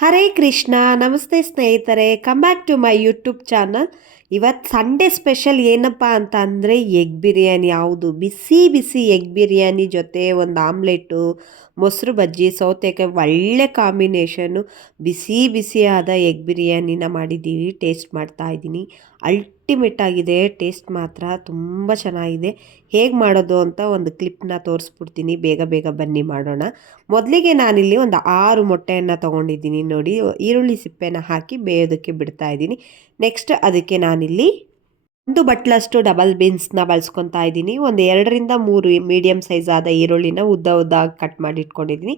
ಹರೇ ಕೃಷ್ಣ ನಮಸ್ತೆ ಸ್ನೇಹಿತರೆ, come back to my YouTube channel. ಇವತ್ತು ಸಂಡೇ ಸ್ಪೆಷಲ್ ಏನಪ್ಪ ಅಂತ ಅಂದರೆ ಎಗ್ ಬಿರಿಯಾನಿ. ಯಾವುದು ಬಿಸಿ ಬಿಸಿ ಎಗ್ ಬಿರಿಯಾನಿ ಜೊತೆ ಒಂದು ಆಮ್ಲೆಟು, ಮೊಸರು ಬಜ್ಜಿ, ಸೌತೆಕಾಯಿ, ಒಳ್ಳೆ ಕಾಂಬಿನೇಷನು. ಬಿಸಿ ಬಿಸಿಯಾದ ಎಗ್ ಬಿರಿಯಾನಿನ ಮಾಡಿದ್ದೀವಿ, ಟೇಸ್ಟ್ ಮಾಡ್ತಾ ಇದ್ದೀನಿ. ಅಲ್ಟಿಮೇಟ್ ಆಗಿದೆ, ಟೇಸ್ಟ್ ಮಾತ್ರ ತುಂಬ ಚೆನ್ನಾಗಿದೆ. ಹೇಗೆ ಮಾಡೋದು ಅಂತ ಒಂದು ಕ್ಲಿಪ್ನ ತೋರಿಸ್ಬಿಡ್ತೀನಿ, ಬೇಗ ಬೇಗ ಬನ್ನಿ ಮಾಡೋಣ. ಮೊದಲಿಗೆ ನಾನಿಲ್ಲಿ ಒಂದು 6 ಮೊಟ್ಟೆಯನ್ನು ತೊಗೊಂಡಿದ್ದೀನಿ ನೋಡಿ. ಈರುಳ್ಳಿ ಸಿಪ್ಪೆನ ಹಾಕಿ ಬೇಯೋದಕ್ಕೆ ಬಿಡ್ತಾ ಇದ್ದೀನಿ. ನೆಕ್ಸ್ಟ್ ಅದಕ್ಕೆ ನಾನಿಲ್ಲಿ ಒಂದು ಬಟ್ಲಷ್ಟು ಡಬಲ್ ಬೀನ್ಸ್ನ ಬಳಸ್ಕೊತಾ ಇದ್ದೀನಿ. ಒಂದು 2ರಿಂದ 3 ಮೀಡಿಯಮ್ ಸೈಜ್ ಆದ ಈರುಳ್ಳಿನ ಉದ್ದ ಉದ್ದಾಗಿ ಕಟ್ ಮಾಡಿ ಇಟ್ಕೊಂಡಿದ್ದೀನಿ.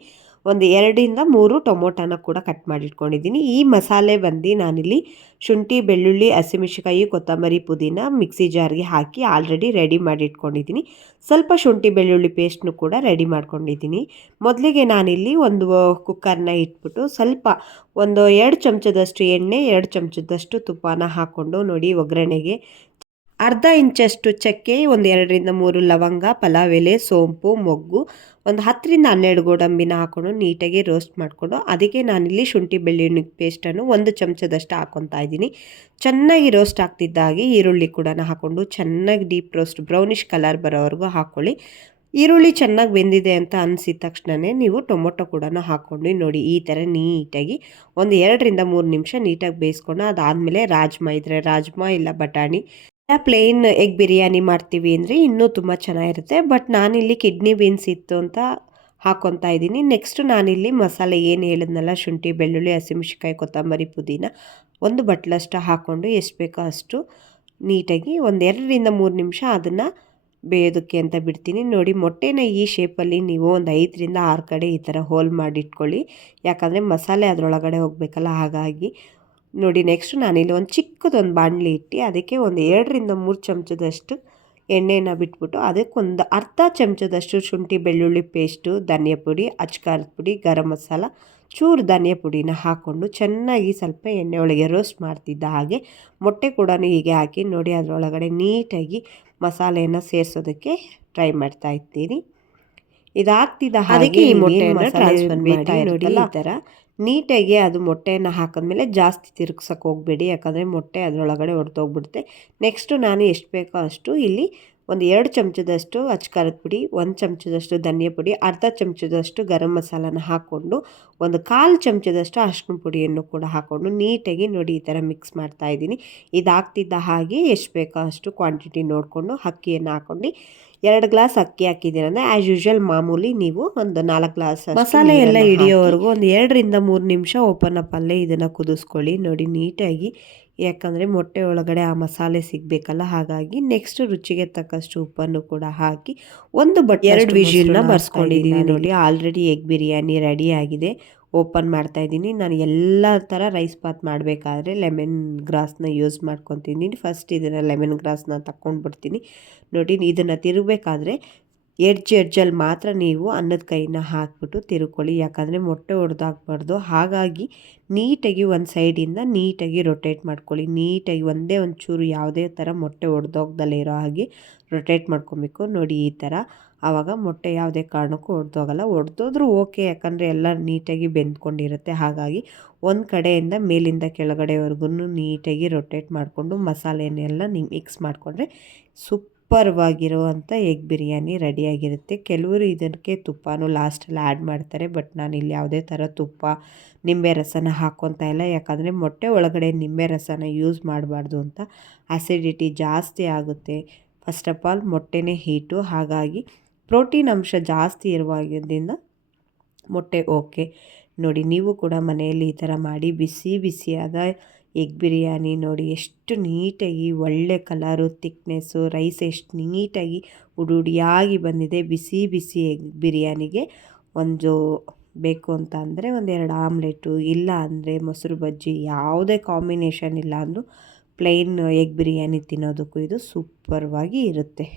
ಒಂದು 2ರಿಂದ 3 ಟೊಮೊಟೊನ ಕೂಡ ಕಟ್ ಮಾಡಿ ಇಟ್ಕೊಂಡಿದ್ದೀನಿ. ಈ ಮಸಾಲೆ ಬಂದು ನಾನಿಲ್ಲಿ ಶುಂಠಿ, ಬೆಳ್ಳುಳ್ಳಿ, ಹಸಿಮೆಣಸಿನಕಾಯಿ, ಕೊತ್ತಂಬರಿ, ಪುದೀನ ಮಿಕ್ಸಿ ಜಾರ್ಗೆ ಹಾಕಿ ಆಲ್ರೆಡಿ ರೆಡಿ ಮಾಡಿ ಇಟ್ಕೊಂಡಿದ್ದೀನಿ. ಸ್ವಲ್ಪ ಶುಂಠಿ ಬೆಳ್ಳುಳ್ಳಿ ಪೇಸ್ಟ್ನು ಕೂಡ ರೆಡಿ ಮಾಡ್ಕೊಂಡಿದ್ದೀನಿ. ಮೊದಲಿಗೆ ನಾನಿಲ್ಲಿ ಒಂದು ಕುಕ್ಕರ್ನ ಇಟ್ಬಿಟ್ಟು ಸ್ವಲ್ಪ ಒಂದು 2 ಚಮಚದಷ್ಟು ಎಣ್ಣೆ, 2 ಚಮಚದಷ್ಟು ತುಪ್ಪನ ಹಾಕ್ಕೊಂಡು ನೋಡಿ ಒಗ್ಗರಣೆಗೆ ಅರ್ಧ ಇಂಚಷ್ಟು ಚಕ್ಕೆ, ಒಂದು 2ರಿಂದ 3 ಲವಂಗ, ಪಲಾವ್ ಎಲೆ, ಸೋಂಪು, ಮೊಗ್ಗು, ಒಂದು 10ರಿಂದ 12 ಗೋಡಂಬಿನ ಹಾಕ್ಕೊಂಡು ನೀಟಾಗಿ ರೋಸ್ಟ್ ಮಾಡಿಕೊಂಡು ಅದಕ್ಕೆ ನಾನಿಲ್ಲಿ ಶುಂಠಿ ಬೆಳ್ಳುಳ್ಳಿ ಪೇಸ್ಟನ್ನು 1 ಚಮಚದಷ್ಟು ಹಾಕ್ಕೊತಾ ಇದ್ದೀನಿ. ಚೆನ್ನಾಗಿ ರೋಸ್ಟ್ ಆಗ್ತಿದ್ದಾಗೆ ಈರುಳ್ಳಿ ಕೂಡ ಹಾಕ್ಕೊಂಡು ಚೆನ್ನಾಗಿ ಡೀಪ್ ರೋಸ್ಟ್ ಬ್ರೌನಿಷ್ ಕಲರ್ ಬರೋವರೆಗೂ ಹಾಕ್ಕೊಳ್ಳಿ. ಈರುಳ್ಳಿ ಚೆನ್ನಾಗಿ ಬೆಂದಿದೆ ಅಂತ ಅನಿಸಿದ ತಕ್ಷಣವೇ ನೀವು ಟೊಮೊಟೊ ಕೂಡ ಹಾಕ್ಕೊಂಡು ನೋಡಿ ಈ ಥರ ನೀಟಾಗಿ ಒಂದು 2ರಿಂದ 3 ನಿಮಿಷ ನೀಟಾಗಿ ಬೇಯಿಸ್ಕೊಂಡು ಅದಾದಮೇಲೆ ರಾಜ್ಮಾ ಇದ್ದರೆ ರಾಜ್ಮಾ ಇಲ್ಲ ಬಟಾಣಿ ಪ್ಲೇನ್ ಎಗ್ ಬಿರಿಯಾನಿ ಮಾಡ್ತೀವಿ ಅಂದರೆ ಇನ್ನೂ ತುಂಬ ಚೆನ್ನಾಗಿರುತ್ತೆ. ಬಟ್ ನಾನಿಲ್ಲಿ ಕಿಡ್ನಿ ಬೀನ್ಸ್ ಇತ್ತು ಅಂತ ಹಾಕ್ಕೊತಾ ಇದ್ದೀನಿ. ನೆಕ್ಸ್ಟು ನಾನಿಲ್ಲಿ ಮಸಾಲೆ ಏನು ಹೇಳಿದ್ನಲ್ಲ, ಶುಂಠಿ ಬೆಳ್ಳುಳ್ಳಿ, ಹಸಿಮೆಣಸಿನಕಾಯಿ, ಕೊತ್ತಂಬರಿ, ಪುದೀನ ಒಂದು ಬಟ್ಲಷ್ಟು ಹಾಕ್ಕೊಂಡು ಎಷ್ಟು ಬೇಕೋ ಅಷ್ಟು ನೀಟಾಗಿ ಒಂದು 2ರಿಂದ 3 ನಿಮಿಷ ಅದನ್ನು ಬೇಯೋದಕ್ಕೆ ಅಂತ ಬಿಡ್ತೀನಿ. ನೋಡಿ ಮೊಟ್ಟೆನ ಈ ಶೇಪಲ್ಲಿ ನೀವು ಒಂದು 5ರಿಂದ 6 ಕಡೆ ಈ ಥರ ಹೋಲ್ ಮಾಡಿಟ್ಕೊಳ್ಳಿ, ಯಾಕಂದರೆ ಮಸಾಲೆ ಅದರೊಳಗಡೆ ಹೋಗಬೇಕಲ್ಲ. ಹಾಗಾಗಿ ನೋಡಿ ನೆಕ್ಸ್ಟು ನಾನಿಲ್ಲಿ ಒಂದು ಚಿಕ್ಕದೊಂದು ಬಾಣಲಿ ಇಟ್ಟು ಅದಕ್ಕೆ ಒಂದು 2ರಿಂದ 3 ಚಮಚದಷ್ಟು ಎಣ್ಣೆನ ಬಿಟ್ಬಿಟ್ಟು ಅದಕ್ಕೊಂದು ಅರ್ಧ ಚಮಚದಷ್ಟು ಶುಂಠಿ ಬೆಳ್ಳುಳ್ಳಿ ಪೇಸ್ಟು, ಧನಿಯಾ ಪುಡಿ, ಅಚ್ಕಾರದ ಪುಡಿ, ಗರಂ ಮಸಾಲ, ಚೂರು ಧನಿಯಾ ಪುಡಿನ ಹಾಕ್ಕೊಂಡು ಚೆನ್ನಾಗಿ ಸ್ವಲ್ಪ ಎಣ್ಣೆ ಒಳಗೆ ರೋಸ್ಟ್ ಮಾಡ್ತಿದ್ದ ಹಾಗೆ ಮೊಟ್ಟೆ ಕೂಡ ಹೀಗೆ ಹಾಕಿ ನೋಡಿ ಅದರೊಳಗಡೆ ನೀಟಾಗಿ ಮಸಾಲೆಯನ್ನು ಸೇರಿಸೋದಕ್ಕೆ ಟ್ರೈ ಮಾಡ್ತಾ ಇರ್ತೀನಿ. ಇದಾಗ್ತಿದ್ದ ಹಾಗೆ ಈ ಮೊಟ್ಟೆಯನ್ನು ಟ್ರಾನ್ಸ್ಫರ್ ಮಾಡಿ ನೋಡಿ ಈ ಥರ ನೀಟಾಗಿ ಅದು ಮೊಟ್ಟೆಯನ್ನು ಹಾಕಿದ್ಮೇಲೆ ಜಾಸ್ತಿ ತಿರುಗ್ಸೋಕೆ ಹೋಗಬೇಡಿ, ಯಾಕಂದರೆ ಮೊಟ್ಟೆ ಅದರೊಳಗಡೆ ಹೊರಟೋಗ್ಬಿಡುತ್ತೆ. ನೆಕ್ಸ್ಟು ನಾನು ಎಷ್ಟು ಬೇಕೋ ಅಷ್ಟು ಇಲ್ಲಿ ಒಂದು 2 ಚಮಚದಷ್ಟು ಅಚ್ಕಾರದ ಪುಡಿ, 1 ಚಮಚದಷ್ಟು ಧನಿಯಾ ಪುಡಿ, ಅರ್ಧ ಚಮಚದಷ್ಟು ಗರಂ ಮಸಾಲನ ಹಾಕ್ಕೊಂಡು ಒಂದು 1/4 ಚಮಚದಷ್ಟು ಅರಿಶಿನ ಪುಡಿಯನ್ನು ಕೂಡ ಹಾಕ್ಕೊಂಡು ನೀಟಾಗಿ ನೋಡಿ ಈ ಥರ ಮಿಕ್ಸ್ ಮಾಡ್ತಾಯಿದ್ದೀನಿ. ಇದಾಗ್ತಿದ್ದ ಹಾಗೆ ಎಷ್ಟು ಬೇಕೋ ಅಷ್ಟು ಕ್ವಾಂಟಿಟಿ ನೋಡಿಕೊಂಡು ಅಕ್ಕಿಯನ್ನು ಹಾಕ್ಕೊಂಡು 2 ಗ್ಲಾಸ್ ಅಕ್ಕಿ ಹಾಕಿದ್ದೀನಿ ಅಂದರೆ ಆ್ಯಸ್ ಯೂಶ್ವಲ್ ಮಾಮೂಲಿ ನೀವು ಒಂದು 4 ಗ್ಲಾಸ್ ಮಸಾಲೆ ಎಲ್ಲ ಹಿಡಿಯೋವರೆಗೂ ಒಂದು 2ರಿಂದ 3 ನಿಮಿಷ ಓಪನ್ ಅಪ್ ಅಲ್ಲೇ ಇದನ್ನು ಕುದಿಸ್ಕೊಳ್ಳಿ ನೋಡಿ ನೀಟಾಗಿ, ಯಾಕಂದರೆ ಮೊಟ್ಟೆ ಒಳಗಡೆ ಆ ಮಸಾಲೆ ಸಿಗಬೇಕಲ್ಲ. ಹಾಗಾಗಿ ನೆಕ್ಸ್ಟ್ ರುಚಿಗೆ ತಕ್ಕಷ್ಟು ಉಪ್ಪನ್ನು ಕೂಡ ಹಾಕಿ ಒಂದು 2 ವಿಷಿಲ್ನ ಬರ್ಸ್ಕೊಂಡಿದ್ದೀನಿ ನೋಡಿ. ಆಲ್ರೆಡಿ ಎಗ್ ಬಿರಿಯಾನಿ ರೆಡಿ ಆಗಿದೆ. ಓಪನ್ ಮಾಡ್ತಾಯಿದ್ದೀನಿ. ನಾನು ಎಲ್ಲ ಥರ ರೈಸ್ ಬಾತ್ ಮಾಡಬೇಕಾದ್ರೆ ಲೆಮನ್ ಗ್ರಾಸ್ನ ಯೂಸ್ ಮಾಡ್ಕೊತೀನಿ. ಫಸ್ಟ್ ಇದನ್ನು ಲೆಮನ್ ಗ್ರಾಸ್ನ ತಗೊಂಡ್ಬಿಡ್ತೀನಿ ನೋಡಿ. ಇದನ್ನು ತಿರುಗಬೇಕಾದ್ರೆ ಎಡ್ಜಲ್ಲಿ ಮಾತ್ರ ನೀವು ಅನ್ನದ ಕೈನ ಹಾಕ್ಬಿಟ್ಟು ತಿರುಕೊಳ್ಳಿ, ಯಾಕಂದರೆ ಮೊಟ್ಟೆ ಹೊಡೆದಾಕ್ಬಾರ್ದು. ಹಾಗಾಗಿ ನೀಟಾಗಿ ಒಂದು ಸೈಡಿಂದ ನೀಟಾಗಿ ರೊಟೇಟ್ ಮಾಡ್ಕೊಳ್ಳಿ. ನೀಟಾಗಿ ಒಂದೇ ಒಂಚೂರು ಯಾವುದೇ ಥರ ಮೊಟ್ಟೆ ಹೊಡೆದೋಗ್ದಲ್ಲೇ ಇರೋ ಹಾಗೆ ರೊಟೇಟ್ ಮಾಡ್ಕೊಬೇಕು ನೋಡಿ ಈ ಥರ. ಆವಾಗ ಮೊಟ್ಟೆ ಯಾವುದೇ ಕಾರಣಕ್ಕೂ ಹೊಡೆದೋಗಲ್ಲ. ಹೊಡೆದೋದ್ರೂ ಓಕೆ, ಯಾಕಂದರೆ ಎಲ್ಲ ನೀಟಾಗಿ ಬೆಂದ್ಕೊಂಡಿರುತ್ತೆ. ಹಾಗಾಗಿ ಒಂದು ಕಡೆಯಿಂದ ಮೇಲಿಂದ ಕೆಳಗಡೆವರೆಗೂ ನೀಟಾಗಿ ರೊಟೇಟ್ ಮಾಡಿಕೊಂಡು ಮಸಾಲೆನೆಲ್ಲ ನೀವು ಮಿಕ್ಸ್ ಮಾಡಿಕೊಂಡ್ರೆ ಸೂಪರ್ವಾಗಿರುವಂಥ ಎಗ್ ಬಿರಿಯಾನಿ ರೆಡಿಯಾಗಿರುತ್ತೆ. ಕೆಲವರು ಇದಕ್ಕೆ ತುಪ್ಪನೂ ಲಾಸ್ಟಲ್ಲಿ ಆ್ಯಡ್ ಮಾಡ್ತಾರೆ, ಬಟ್ ನಾನಿಲ್ಲಿ ಯಾವುದೇ ಥರ ತುಪ್ಪ, ನಿಂಬೆ ರಸನ ಹಾಕ್ಕೊತಾ ಇಲ್ಲ. ಯಾಕಂದರೆ ಮೊಟ್ಟೆ ಒಳಗಡೆ ನಿಂಬೆ ರಸನ ಯೂಸ್ ಮಾಡಬಾರ್ದು ಅಂತ, ಆ್ಯಸಿಡಿಟಿ ಜಾಸ್ತಿ ಆಗುತ್ತೆ. ಫಸ್ಟ್ ಆಫ್ ಆಲ್ ಮೊಟ್ಟೆನೇ ಹೀಟು, ಹಾಗಾಗಿ ಪ್ರೋಟೀನ್ ಅಂಶ ಜಾಸ್ತಿ ಇರುವಾಗಿದ್ದರಿಂದ ಮೊಟ್ಟೆ ಓಕೆ. ನೋಡಿ ನೀವು ಕೂಡ ಮನೆಯಲ್ಲಿ ಈ ಥರ ಮಾಡಿ ಬಿಸಿ ಬಿಸಿಯಾದ ಎಗ್ ಬಿರಿಯಾನಿ ನೋಡಿ ಎಷ್ಟು ನೀಟಾಗಿ ಒಳ್ಳೆ ಕಲರು, ತಿಕ್ನೆಸ್ಸು, ರೈಸ್ ಎಷ್ಟು ನೀಟಾಗಿ ಉಡುಡಿಯಾಗಿ ಬಂದಿದೆ. ಬಿಸಿ ಬಿಸಿ ಎಗ್ ಬಿರಿಯಾನಿಗೆ ಒಂದು ಬೇಕು ಅಂತ ಅಂದರೆ ಒಂದು 2 ಆಮ್ಲೆಟು, ಇಲ್ಲ ಅಂದರೆ ಮೊಸರು ಬಜ್ಜಿ, ಯಾವುದೇ ಕಾಂಬಿನೇಷನ್ ಇಲ್ಲ ಅಂದರೂ ಪ್ಲೈನ್ ಎಗ್ ಬಿರಿಯಾನಿ ತಿನ್ನೋದಕ್ಕೂ ಇದು ಸೂಪರ್ವಾಗಿ ಇರುತ್ತೆ.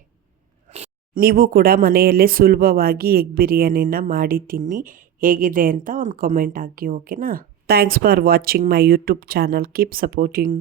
ನೀವು ಕೂಡ ಮನೆಯಲ್ಲೇ ಸುಲಭವಾಗಿ ಎಗ್ ಬಿರಿಯಾನಿನ ಮಾಡಿ ತಿನ್ನಿ. ಹೇಗಿದೆ ಅಂತ ಒಂದು ಕಾಮೆಂಟ್ ಹಾಕಿ, ಓಕೆನಾ? Thanks for watching my YouTube channel. Keep supporting.